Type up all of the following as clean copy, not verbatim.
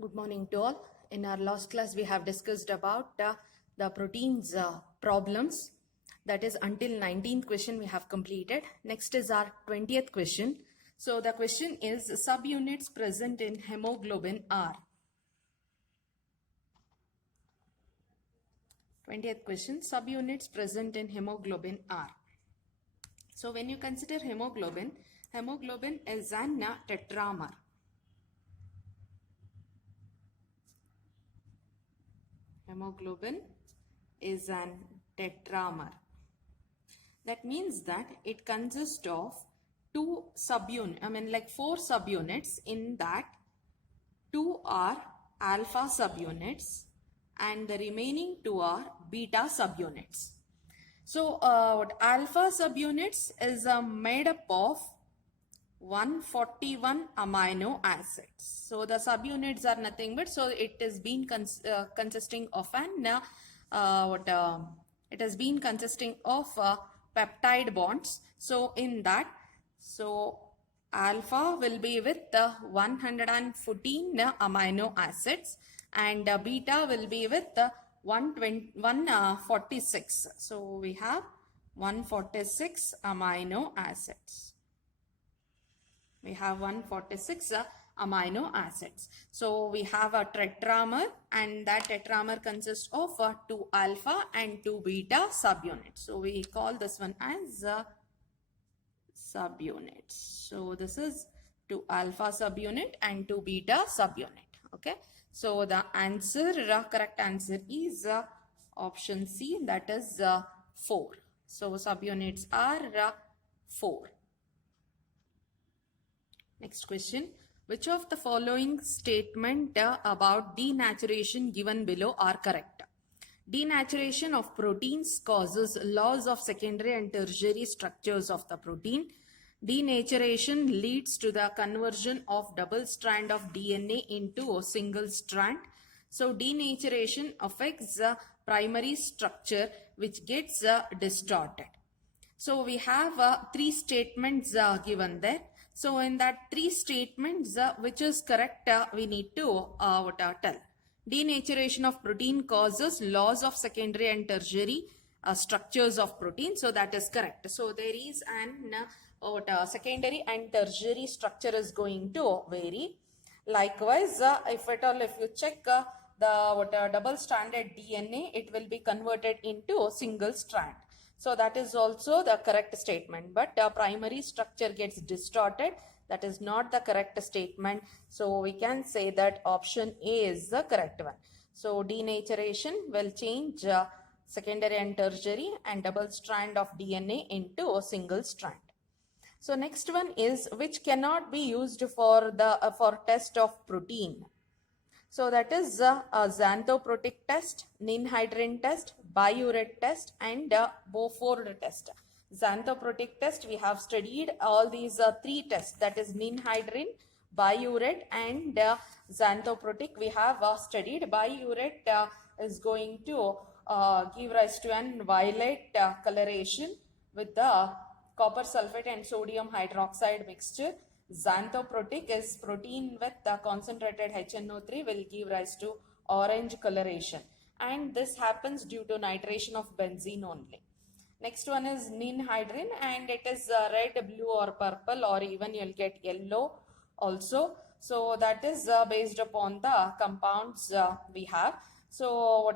Good morning to all. In our last class, we have discussed about the proteins problems. That is until 19th question we have completed. Next is our 20th question. So the question is subunits present in hemoglobin are. 20th question, subunits present in hemoglobin are. So when you consider hemoglobin, hemoglobin is an tetramer. Hemoglobin is an tetramer. That means that it consists of four subunits. In that, two are alpha subunits and the remaining two are beta subunits. So what alpha subunits is made up of 141 amino acids. So the subunits are nothing but, so it has been consisting of it has been consisting of peptide bonds. So in that, so alpha will be with 114 amino acids and beta will be with 146. So we have 146 amino acids. We have 146 amino acids. So we have a tetramer and that tetramer consists of 2 alpha and 2 beta subunits. So we call this one as subunits. So this is 2 alpha subunit and 2 beta subunit. Okay. So the answer, correct answer is option C, that is 4. So subunits are 4. Next question. Which of the following statement about denaturation given below are correct? Denaturation of proteins causes loss of secondary and tertiary structures of the protein. Denaturation leads to the conversion of double strand of DNA into a single strand. So denaturation affects the primary structure which gets distorted. So we have 3 statements given there. So in that 3 statements, which is correct, we need to tell. Denaturation of protein causes loss of secondary and tertiary structures of protein. So that is correct. So there is an secondary and tertiary structure is going to vary. Likewise, if you check the double stranded DNA, it will be converted into a single strand. So that is also the correct statement, but primary structure gets distorted. That is not the correct statement. So we can say that option A is the correct one. So denaturation will change secondary and tertiary and double strand of DNA into a single strand. So next one is which cannot be used for the for test of protein. So that is a xanthoprotic test, ninhydrin test, biuret test and Beaufort test. Xanthoprotic test, we have studied all these 3 tests, that is ninhydrin, biuret and xanthoprotic. We have studied. Biuret is going to give rise to an violet coloration with the copper sulfate and sodium hydroxide mixture. Xanthoprotic is protein with the concentrated HNO3 will give rise to orange coloration, and this happens due to nitration of benzene only. Next one is ninhydrin and it is red, blue or purple, or even you'll get yellow also. So that is based upon the compounds we have. So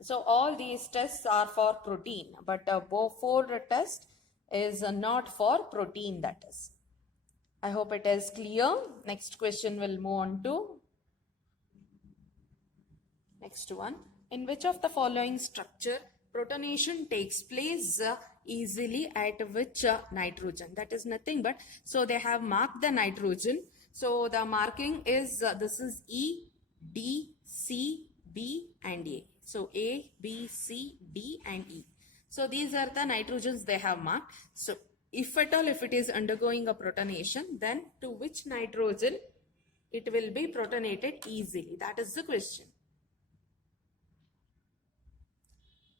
so all these tests are for protein, but Beaufort test is not for protein, that is. I hope it is clear. Next question will move on to next one. In which of the following structure protonation takes place easily at which nitrogen? That is nothing but, so they have marked the nitrogen. So the marking is this is E, D, C, B and A. So A, B, C, D and E. So these are the nitrogens they have marked. So if at all, if it is undergoing a protonation, then to which nitrogen it will be protonated easily? That is the question.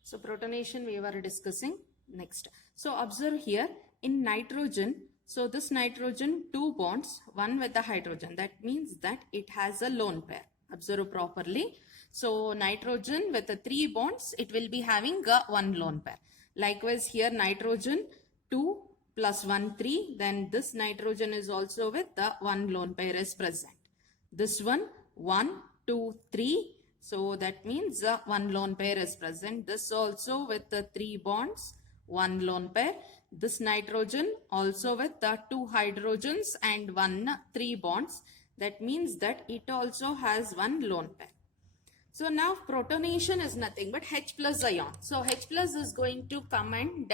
So protonation we were discussing next. So observe here, in nitrogen, So this nitrogen, 2 bonds, one with the hydrogen. That means that it has a lone pair. Observe properly. So nitrogen with the 3 bonds, it will be having one lone pair. Likewise here nitrogen 2 plus 1 3. Then this nitrogen is also with the one lone pair is present. This one 1 2 3. So that means one lone pair is present. This also with the 3 bonds, one lone pair. This nitrogen also with the 2 hydrogens and 3 bonds. That means that it also has one lone pair. So now protonation is nothing but H plus ion. So H plus is going to come and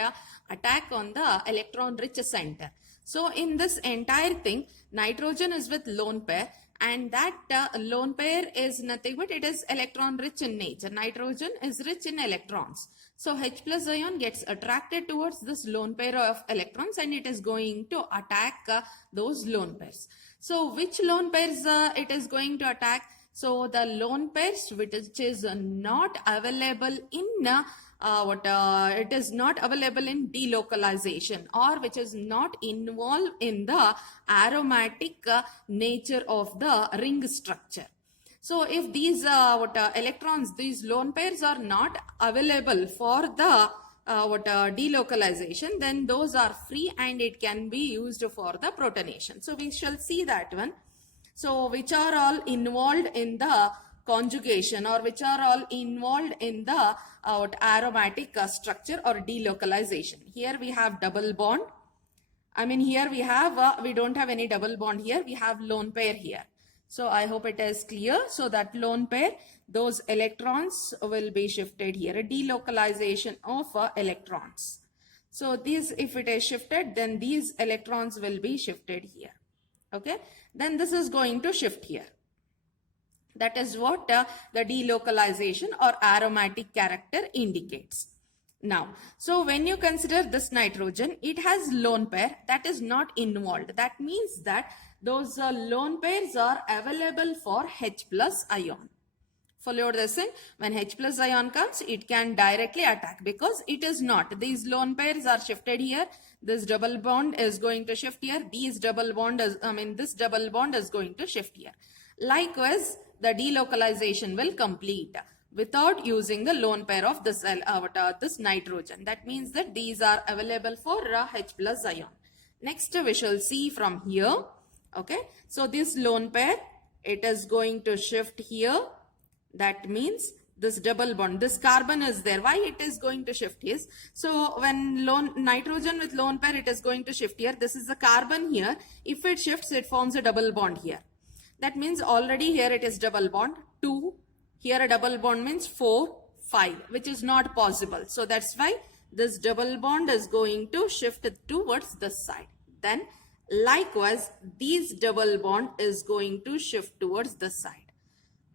attack on the electron rich center. So in this entire thing, nitrogen is with lone pair, and that lone pair is nothing but it is electron rich in nature. Nitrogen is rich in electrons. So H plus ion gets attracted towards this lone pair of electrons and it is going to attack those lone pairs. So which lone pairs it is going to attack? So the lone pairs which is not available in it is not available in delocalization, or which is not involved in the aromatic nature of the ring structure. So if these electrons, these lone pairs are not available for the delocalization, then those are free and it can be used for the protonation. So we shall see that one. So which are all involved in the conjugation, or which are all involved in the aromatic structure or delocalization. Here we have double bond. Here we have, we don't have any double bond here. We have lone pair here. So I hope it is clear. So that lone pair, those electrons will be shifted here. A delocalization of electrons. So these, if it is shifted, then these electrons will be shifted here. Okay. Then this is going to shift here. That is what the delocalization or aromatic character indicates. Now, so when you consider this nitrogen, it has lone pair that is not involved. That means that those lone pairs are available for H plus ion. Follow this in. When H plus ion comes, it can directly attack because it is not. These lone pairs are shifted here. This double bond is going to shift here. This double bond is going to shift here. Likewise, the delocalization will complete without using the lone pair of this nitrogen. That means that these are available for H plus ion. Next, we shall see from here. Okay, so this lone pair, it is going to shift here. That means this double bond, this carbon is there. Why it is going to shift is, so when nitrogen with lone pair, it is going to shift here. This is the carbon here. If it shifts, it forms a double bond here. That means already here it is double bond 2. Here a double bond means 4, 5, which is not possible. So that's why this double bond is going to shift towards this side. Then likewise, these double bond is going to shift towards this side.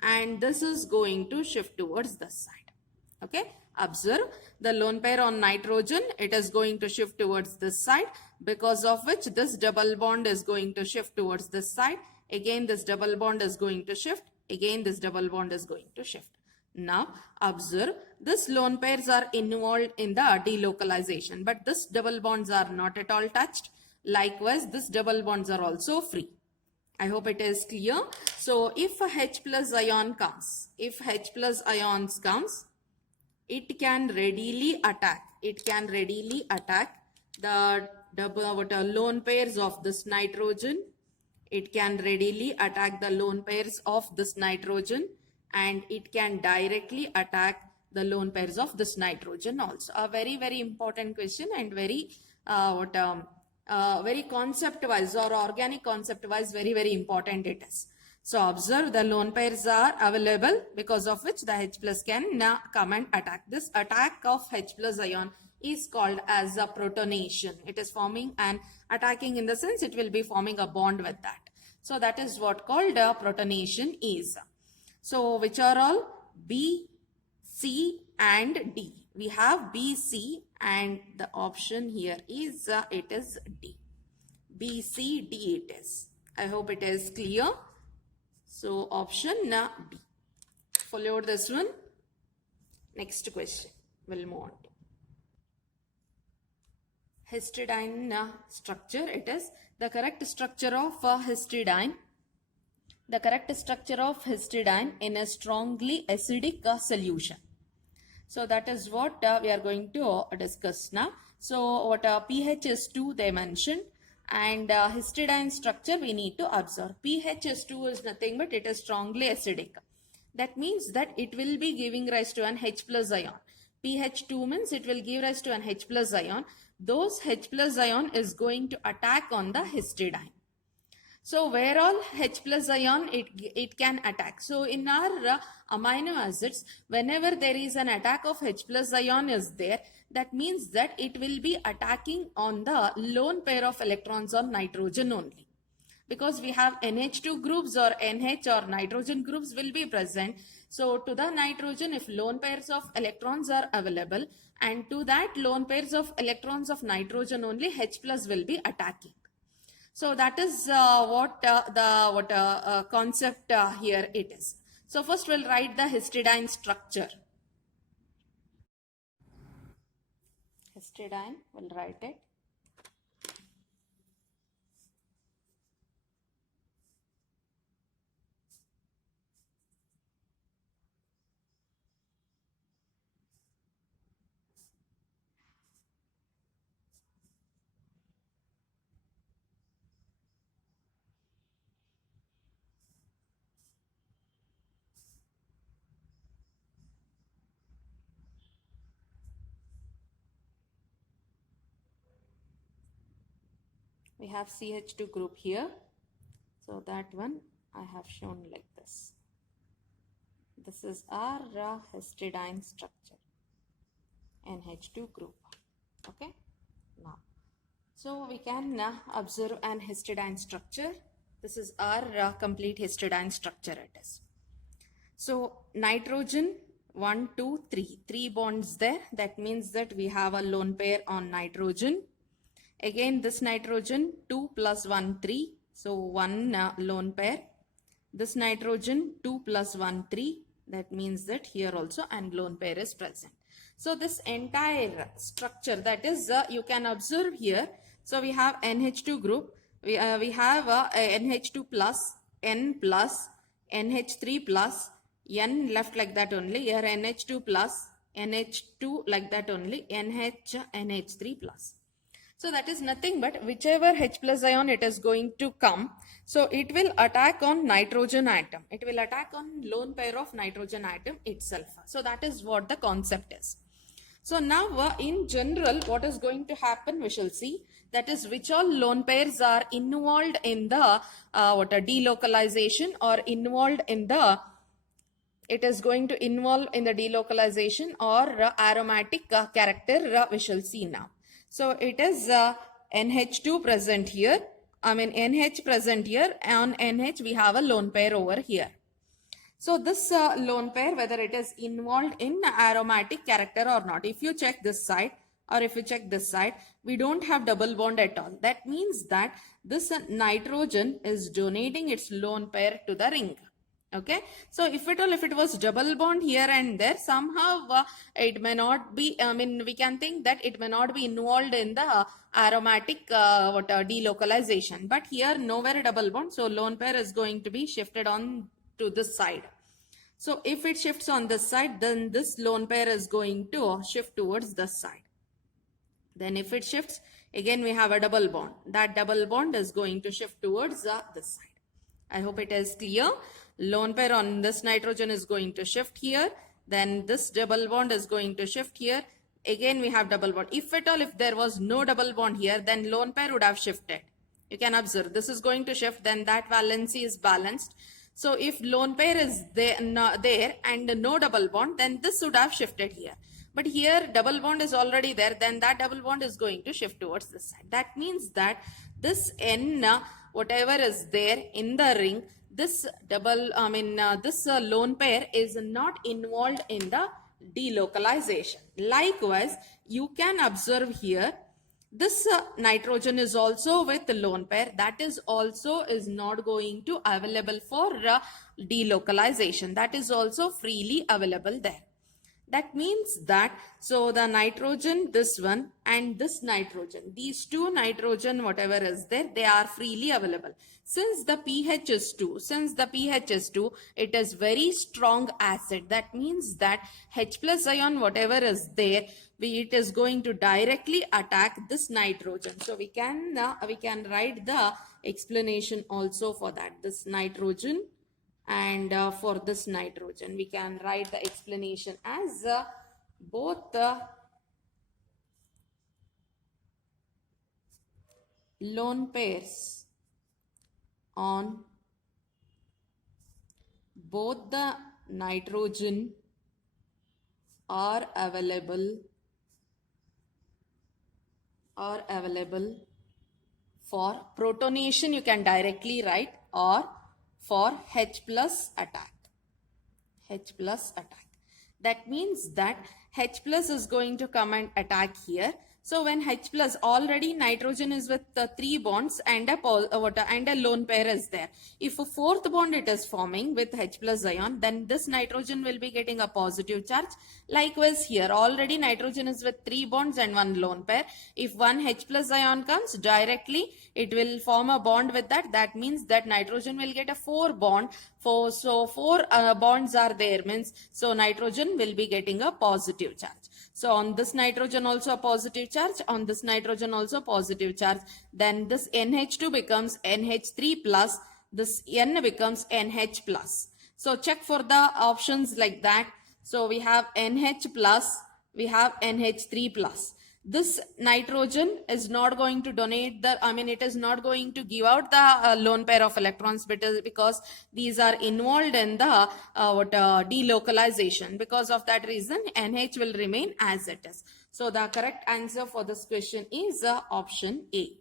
And this is going to shift towards this side. Okay. Observe the lone pair on nitrogen, it is going to shift towards this side, because of which this double bond is going to shift towards this side. Again, this double bond is going to shift. Again, this double bond is going to shift. Now, observe, this lone pairs are involved in the delocalization, but this double bonds are not at all touched. Likewise, this double bonds are also free. I hope it is clear. So, if a H plus ion comes, if H plus ions comes, it can readily attack. It can readily attack the lone pairs of this nitrogen. It can readily attack the lone pairs of this nitrogen, and it can directly attack the lone pairs of this nitrogen also. A very, very important question, and very very concept wise or organic concept wise, very, very important it is. So observe, the lone pairs are available, because of which the H plus can now come and attack. This attack of H plus ion is called as a protonation. It is forming and attacking, in the sense it will be forming a bond with that. So that is what called protonation is. So which are all? B, C and D. We have B, C, and the option here is it is D. B, C, D it is. I hope it is clear. So option D. Follow this one. Next question. We'll move on. histidine structure. It is the correct structure of histidine. The correct structure of histidine in a strongly acidic solution. So that is what we are going to discuss now. So what pH is 2 they mentioned, and histidine structure we need to observe. pH is 2 is nothing but it is strongly acidic. That means that it will be giving rise to an H plus ion. pH 2 means it will give rise to an H plus ion. Those H plus ion is going to attack on the histidine. So where all H plus ion it can attack. So in our amino acids, whenever there is an attack of H plus ion is there, that means that it will be attacking on the lone pair of electrons on nitrogen only. Because we have NH2 groups or NH or nitrogen groups will be present. So to the nitrogen, if lone pairs of electrons are available, and to that lone pairs of electrons of nitrogen only H plus will be attacking. So that is what the concept here it is. So first we'll write the histidine structure. Histidine, we'll write it. We have CH2 group here. So that one I have shown like this. This is our histidine structure, NH2 group. Okay. Now, so we can observe an histidine structure. This is our complete histidine structure it is. So nitrogen 1, 2, 3. 3 bonds there. That means that we have a lone pair on nitrogen. Again this nitrogen 2 plus 1, 3. So 1 lone pair. This nitrogen 2 plus 1, 3. That means that here also an lone pair is present. So this entire structure, that is you can observe here. So we have NH2 group. We have NH2 plus, N plus, NH3 plus, N left like that only. Here NH2 plus, NH2 like that only, NH3 plus. So that is nothing but whichever H plus ion it is going to come. So it will attack on nitrogen atom. It will attack on lone pair of nitrogen atom itself. So that is what the concept is. So now in general what is going to happen we shall see. That is which all lone pairs are involved in the delocalization or involved in the it is going to involve in the delocalization or aromatic character we shall see now. So it is NH2 present here. NH present here. On NH we have a lone pair over here. So this lone pair, whether it is involved in aromatic character or not. If you check this side or if you check this side, we don't have double bond at all. That means that this nitrogen is donating its lone pair to the ring. Okay, so if it was double bond here and there, somehow it may not be, we can think that it may not be involved in the aromatic delocalization. But here nowhere double bond, so lone pair is going to be shifted on to this side. So if it shifts on this side, then this lone pair is going to shift towards this side. Then if it shifts, again we have a double bond. That double bond is going to shift towards this side. I hope it is clear. Lone pair on this nitrogen is going to shift here. Then this double bond is going to shift here. Again we have double bond. If at all, if there was no double bond here, then lone pair would have shifted. You can observe this is going to shift, then that valency is balanced. So if lone pair is there and no double bond, then this would have shifted here. But here double bond is already there, then that double bond is going to shift towards this side. That means that this N, whatever is there in the ring, this lone pair is not involved in the delocalization. Likewise, you can observe here, this nitrogen is also with the lone pair. That is also is not going to available for delocalization. That is also freely available there. That means that, so the nitrogen, this one and this nitrogen, these two nitrogen, whatever is there, they are freely available. Since the pH is 2, it is very strong acid. That means that H plus ion, whatever is there, it is going to directly attack this nitrogen. So we can write the explanation also for that. This nitrogen, and for this nitrogen we can write the explanation as both the lone pairs on both the nitrogen are available for protonation, you can directly write, or for H plus attack. That means that H plus is going to come and attack here. So when H plus, already nitrogen is with 3 bonds and a lone pair is there. If a fourth bond it is forming with H plus ion, then this nitrogen will be getting a positive charge. Likewise here, already nitrogen is with 3 bonds and 1 lone pair. If one H plus ion comes, directly it will form a bond with that. That means that nitrogen will get a 4 bond. So 4 bonds are there, means so nitrogen will be getting a positive charge. So on this nitrogen also a positive charge, on this nitrogen also positive charge. Then this NH2 becomes NH3 plus, this N becomes NH plus. So check for the options like that. So we have NH plus, we have NH3 plus. This nitrogen is not going to donate the, it is not going to give out the lone pair of electrons because these are involved in the delocalization. Because of that reason, NH will remain as it is. So the correct answer for this question is option A.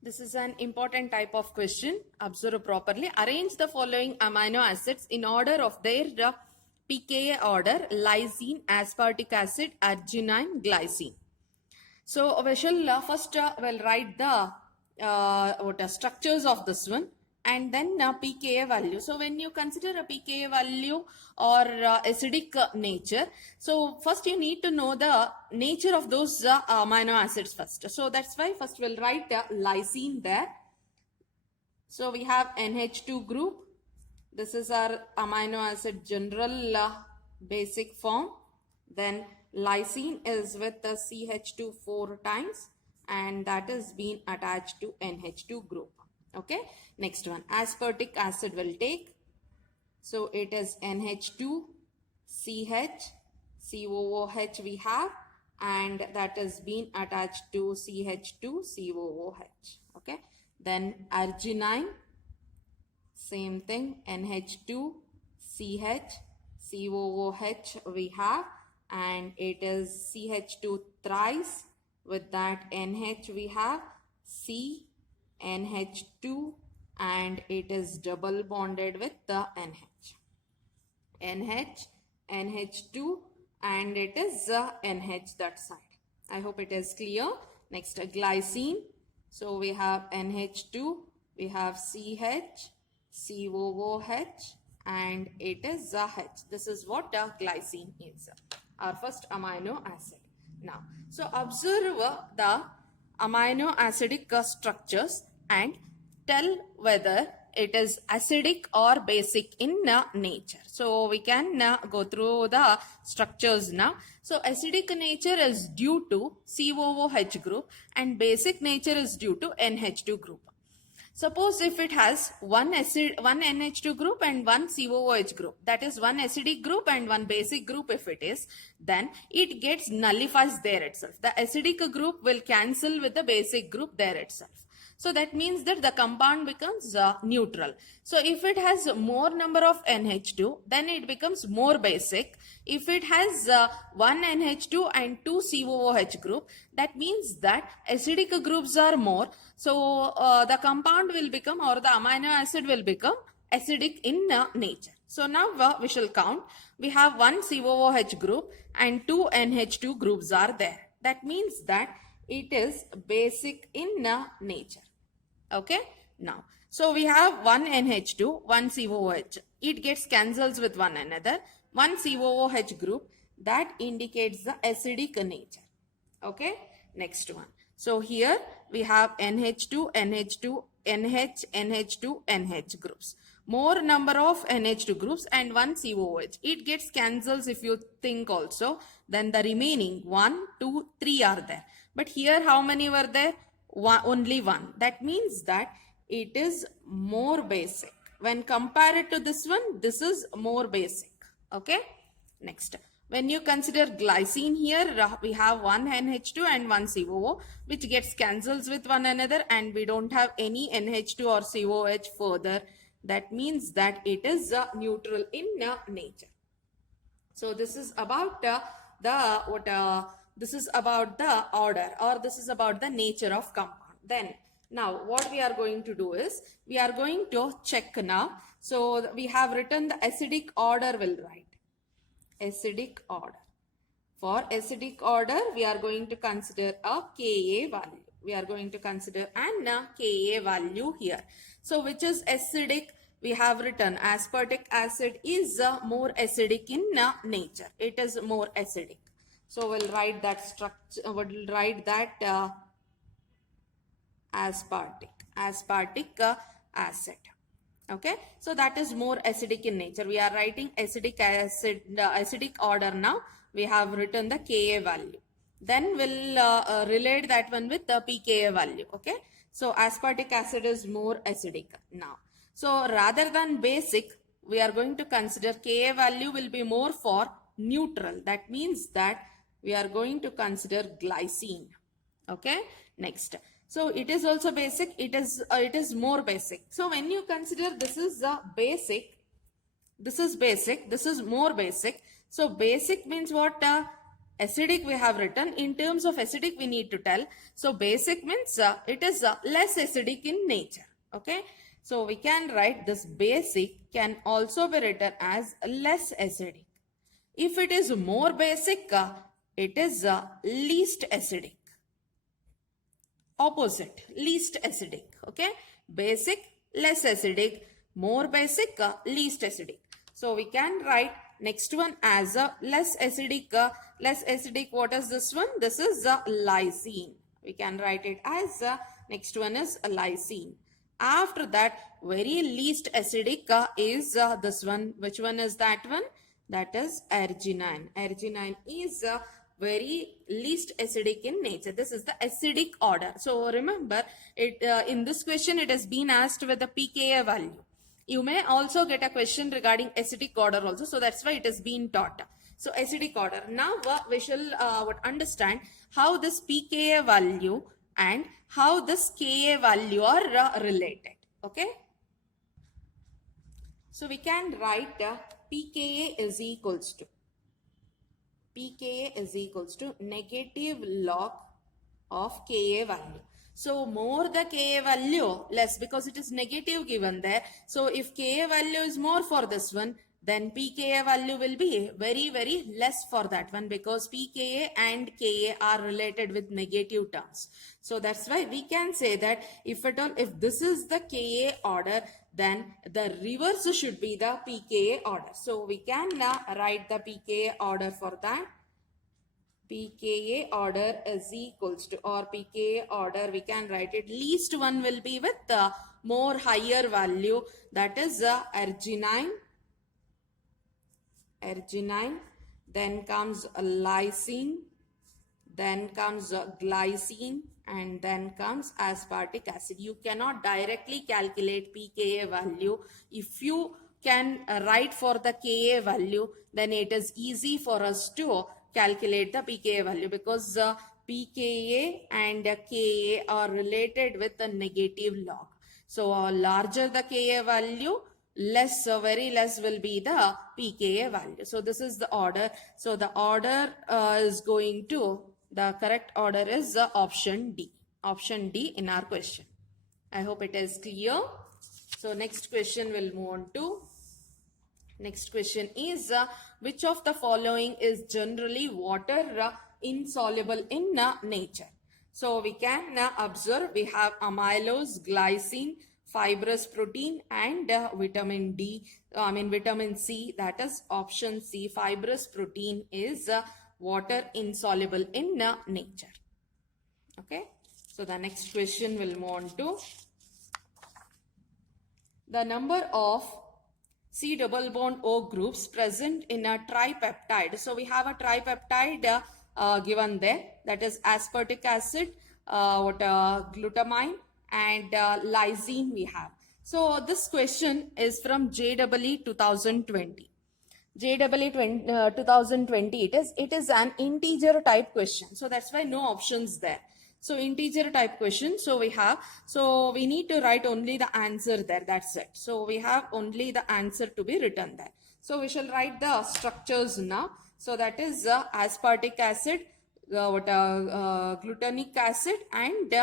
This is an important type of question. Observe properly. Arrange the following amino acids in order of their pKa order: lysine, aspartic acid, arginine, glycine. So we shall first we'll write the structures of this one, and then pKa value. So when you consider a pKa value or acidic nature, so first you need to know the nature of those amino acids first. So that's why first we'll write lysine there. So we have NH2 group. This is our amino acid general basic form. Then lysine is with the CH2 4 times, and that is being attached to NH2 group. Okay. Next one, aspartic acid will take. So it is NH2 CH, COOH we have, and that is being attached to CH2 COOH. Okay. Then arginine, same thing, NH2 CH, COOH we have, and it is CH2 thrice. With that NH we have C, NH2, and it is double bonded with the NH. NH, NH2, and it is NH that side. I hope it is clear. Next, glycine. So we have NH2, we have CH, COOH, and it is H. This is what glycine is, our first amino acid. Now, so observe the amino acidic structures and tell whether it is acidic or basic in nature. So we can go through the structures now. So acidic nature is due to COOH group and basic nature is due to NH2 group. Suppose if it has one NH2 group and one COOH group, that is one acidic group and one basic group if it is, then it gets nullifies there itself. The acidic group will cancel with the basic group there itself. So that means that the compound becomes neutral. So if it has more number of NH2, then it becomes more basic. If it has one NH2 and two COOH group, that means that acidic groups are more. So the compound will become, or the amino acid will become acidic in nature. So now we shall count. We have one COOH group and two NH2 groups are there. That means that it is basic in nature. Okay. Now, so we have one NH2, one COOH. It gets cancels with one another. One COOH group that indicates the acidic nature. Okay, next one. So here we have NH2, NH2, NH, NH2, NH groups. More number of NH2 groups and one COOH. It gets cancels if you think also. Then the remaining 1, 2, 3 are there. But here how many were there? Only one. That means that it is more basic. When compared to this one, this is more basic. Okay. Next. When you consider glycine here, we have one NH2 and one COO, which gets cancels with one another, and we don't have any NH2 or COH further. That means that it is neutral in nature. So this is about this is about the order, or this is about the nature of compound. Then now what we are going to do is we are going to check now. So we have written the acidic order, will write acidic order. For acidic order, we are going to consider a Ka value. We are going to consider an Ka value here. So which is acidic? We have written aspartic acid is more acidic in nature. It is more acidic. So we'll write that structure. We'll write that aspartic acid. Okay, so that is more acidic in nature. We are writing acidic acid, acidic order now. We have written the Ka value. Then we'll relate that one with the pKa value. Okay, so aspartic acid is more acidic now. So rather than basic, we are going to consider Ka value will be more for neutral. That means that we are going to consider glycine. Okay, next. So it is also basic. It is more basic. So when you consider this is basic, this is basic, this is more basic. So basic means what? Acidic we have written. In terms of acidic we need to tell. So basic means it is less acidic in nature. Okay. So we can write this basic can also be written as less acidic. If it is more basic, it is least acidic. Opposite, least acidic. Okay, basic, less acidic, more basic, least acidic. So we can write next one as a less acidic. Less acidic, what is this one? This is lysine. We can write it as next one is lysine. After that, very least acidic is this one. Which one is that one? That is arginine. Arginine is very least acidic in nature. This is the acidic order. So remember, it in this question it has been asked with the pKa value. You may also get a question regarding acidic order also. So that's why it has been taught. So acidic order. Now we shall understand how this pKa value and how this Ka value are related. Okay. So we can write pKa is equals to negative log of Ka value. So more the Ka value, less, because it is negative given there. So if Ka value is more for this one, then pKa value will be very, very less for that one, because pKa and Ka are related with negative terms. So that's why we can say that if this is the Ka order, then the reverse should be the pKa order. So we can now write the pKa order for that. pKa order is equals to, or pKa order we can write it, least one will be with the more higher value, that is arginine, then comes lysine, then comes glycine, and then comes aspartic acid. You cannot directly calculate pKa value. If you can write for the Ka value, then it is easy for us to calculate the pKa value, because pKa and Ka are related with the negative log. So larger the Ka value, less, very less will be the pKa value. So this is the order. So the order is going to, the correct order is option D. Option D in our question. I hope it is clear. So next question we'll move on to. Next question is which of the following is generally water insoluble in nature? So we can observe we have amylose, glycine, fibrous protein, and vitamin D, vitamin C, that is option C. Fibrous protein is water insoluble in nature. Okay, so the next question will move on to the number of C double bond O groups present in a tripeptide. So we have a tripeptide given there, that is aspartic acid, glutamine, and lysine we have. So this question is from JEE 2020. JEE 2020, it is an integer type question. So that's why no options there. So integer type question. So we need to write only the answer there. That's it. So we have only the answer to be written there. So we shall write the structures now. So that is aspartic acid, glutamic acid, and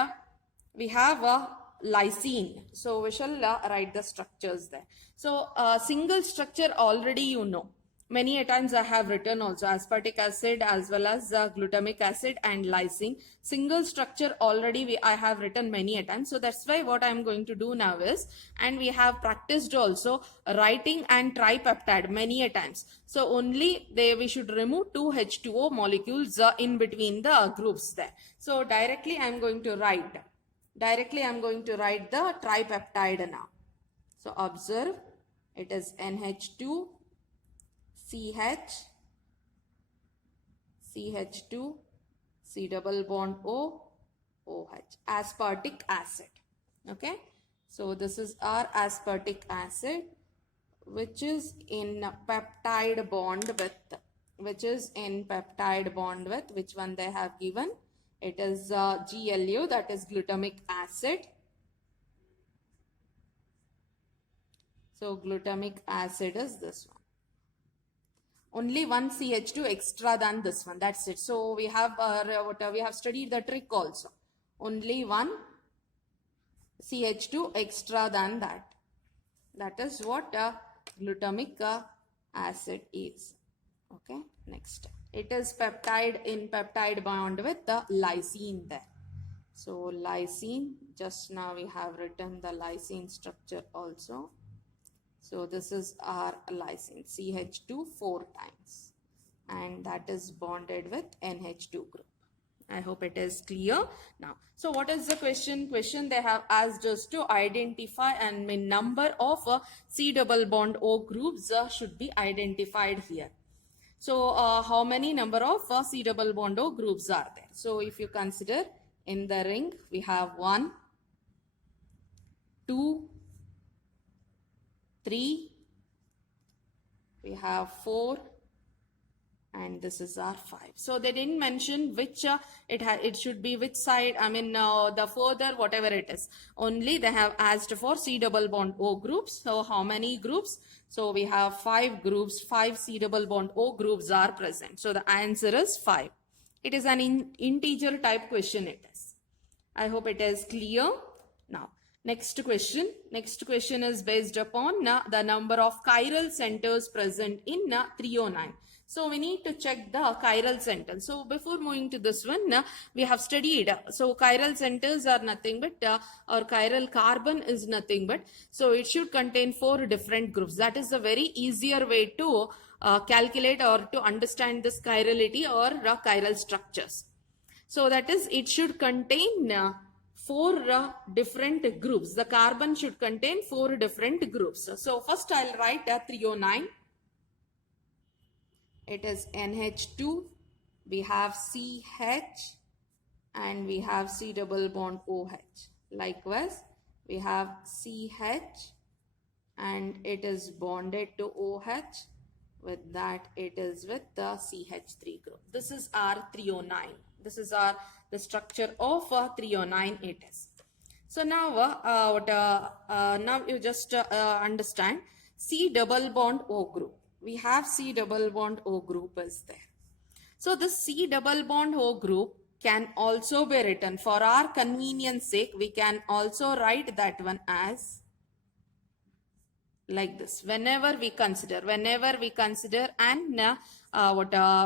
we have lysine. So we shall write the structures there. So single structure already you know. Many a times I have written also aspartic acid as well as glutamic acid and lysine. Single structure already I have written many a times. So that's why what I am going to do now is, and we have practiced also writing and tripeptide many a times. So only we should remove two H2O molecules in between the groups there. So directly I am going to write. Directly I am going to write the tripeptide now. So observe, it is NH2, CH, CH2, C double bond O, OH, aspartic acid. Okay, so this is our aspartic acid, which is in peptide bond with, which one they have given? It is GLU, that is glutamic acid. So glutamic acid is this one. Only one CH2 extra than this one. That's it. So we have we have studied the trick also. Only one CH2 extra than that. That is what glutamic acid is. Okay. Next, it is peptide in peptide bond with the lysine there. So lysine. Just now we have written the lysine structure also. So this is our lysine, CH2 4 times, and that is bonded with NH2 group. I hope it is clear now. So what is the question? Question they have asked us to identify, and number of C double bond O groups should be identified here. So how many number of C double bond O groups are there? So if you consider in the ring, we have 1, 2, 3, we have 4, and this is our 5. So they didn't mention which it should be which side, the further whatever it is. Only they have asked for C double bond O groups. So how many groups? So we have 5 groups, 5 C double bond O groups are present. So the answer is 5. It is an integer type question it is. I hope it is clear now. Next question. Next question is based upon the number of chiral centers present in 309. So we need to check the chiral center. So before moving to this one, we have studied. So chiral centers are nothing but, or chiral carbon is nothing but, so it should contain 4 different groups. That is a very easier way to calculate or to understand this chirality or chiral structures. So that is, it should contain 4 different groups. The carbon should contain 4 different groups. So first I'll write 309. It is NH2. We have CH and we have C double bond OH. Likewise, we have CH and it is bonded to OH. With that, it is with the CH3 group. This is our 309. This is the structure of 309 it is. So now now you just understand C double bond O group. We have C double bond O group is there. So this C double bond O group can also be written, for our convenience sake, we can also write that one as like this. Whenever we consider an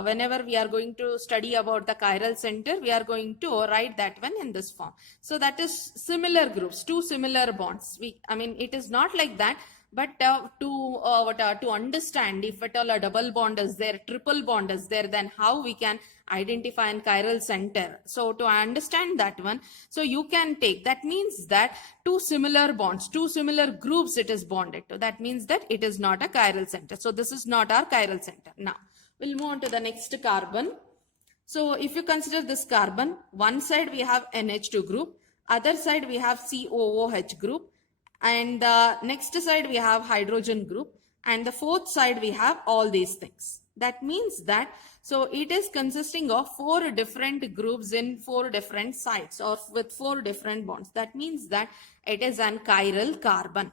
whenever we are going to study about the chiral center, we are going to write that one in this form. So that is similar groups, two similar bonds. It is not like that, but to understand if at all a double bond is there, triple bond is there, then how we can identify an chiral center. So to understand that one, so you can take, that means that two similar bonds, two similar groups it is bonded to. That means that it is not a chiral center. So this is not our chiral center. Now we'll move on to the next carbon. So if you consider this carbon, one side we have NH2 group, other side we have COOH group, and the next side we have hydrogen group, and the fourth side we have all these things. That means that, so it is consisting of 4 different groups in 4 different sites or with 4 different bonds. That means that it is an chiral carbon.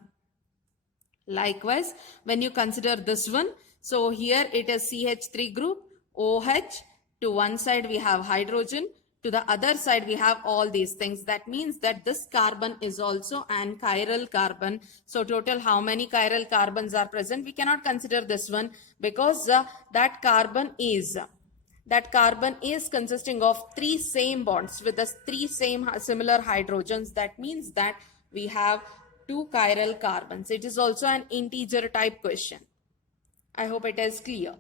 Likewise, when you consider this one, so here it is CH3 group, OH, to one side we have hydrogen, to the other side we have all these things. That means that this carbon is also an chiral carbon. So total how many chiral carbons are present? We cannot consider this one because that carbon is consisting of 3 same bonds with the 3 same similar hydrogens. That means that we have 2 chiral carbons. It is also an integer type question. I hope it is clear.